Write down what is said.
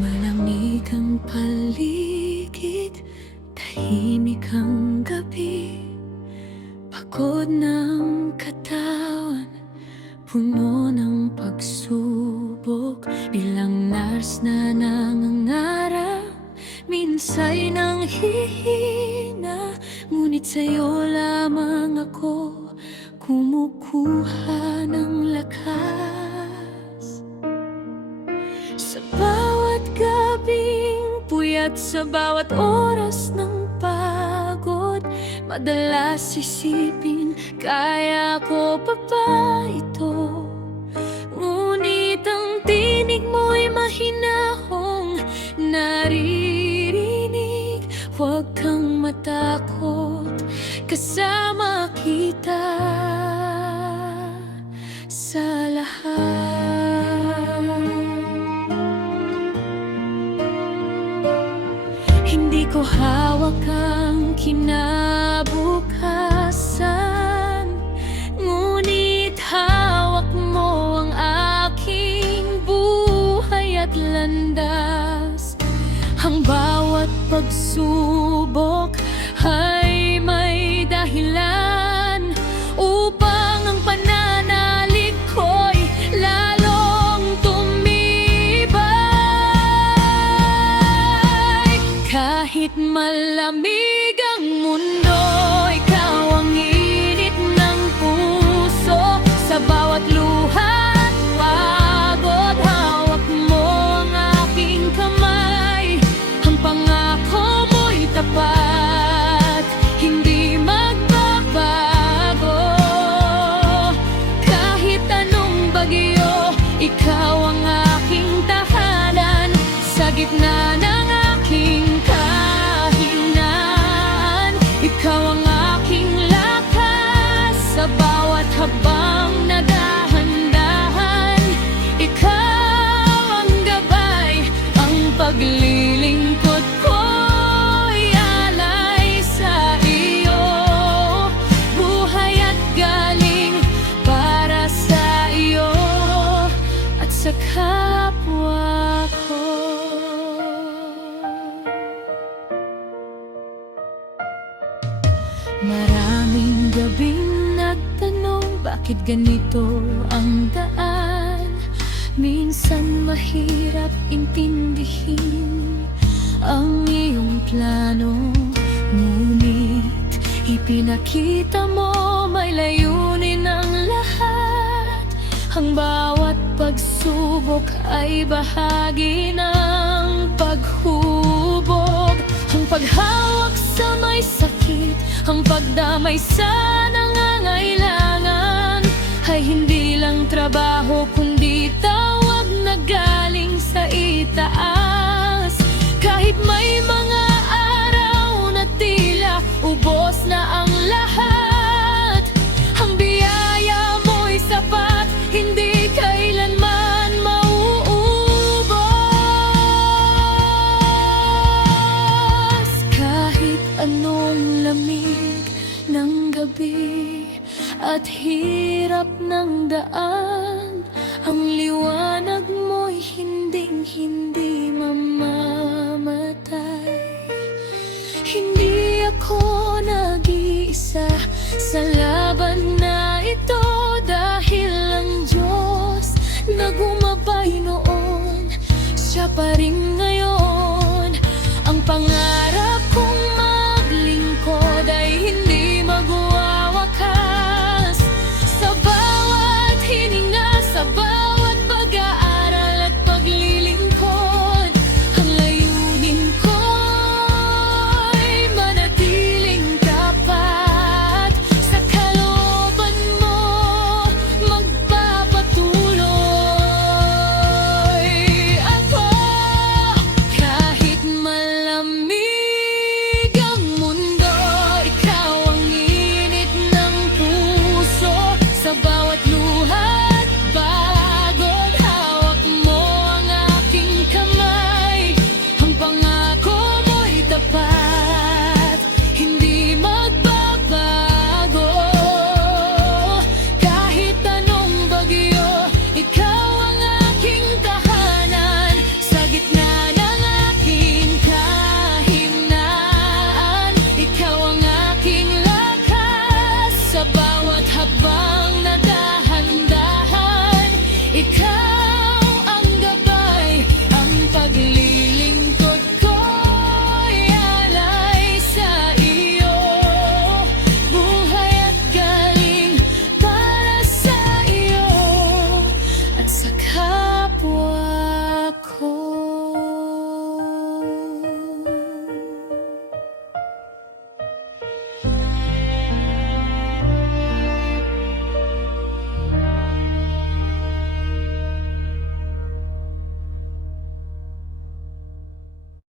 Malamig ang paligid, tahimik ang gabi. Pagod ng katawan, puno ng pagsubok. Bilang nurse na nangangarap, minsa'y nanghihina. Ngunit sa'yo lamang ako kumukuha ng lakas. Sa bawat gabing puyat, sa bawat oras ng pagod, madalas isipin, kaya ko pa ba ito? Ngunit ang tinig mo'y mahinahong naririnig. Huwag kang matakot, kasama kita sa lahat. Hindi ko hawak ang kinabukasan, ngunit hawak mo ang aking buhay at landas. Ang bawat pagsubok ay may dahilan upang ang pananalig ko'y lalong tumibay. Kahit malamig ang mundo, ikaw ang init ng puso. Sa bawat luha at pagod, hawak mo ang aking kamay. Ang pangako mo'y tapat, hindi magbabago. Kahit anong bagyo, ikaw ang aking tahanan. Sa gitna ng aking kahinaan, ikaw ang aking lakas. Sa bawat habang nadahan-dahan, ikaw ang gabay. Ang paglilingkod ko'y alay sa iyo. Buhay at galing para sa iyo at sa kapwa ko. Maraming gabing nagtanong, bakit ganito ang daan? Minsan mahirap intindihin ang iyong plano, ngunit ipinakita mo may layunin ang lahat. Ang bawat pagsubok ay bahagi ng paghubog. Ang paghawak sa may sakit, ang pagdamay sa nangangailangan, ay hindi lang trabaho kundi tawag na galing sa itaas. Kahit may mga araw na tila ubos na ang lahat, ang biyaya mo'y sapat, hindi kailanman mauubos. Kahit anong lamig ng gabi at hirap ng daan, ang liwanag mo'y hinding-hindi mamamatay. Hindi ako nag-iisa sa laban na ito, dahil ang Diyos na gumabay noon, Siya pa rin ngayon.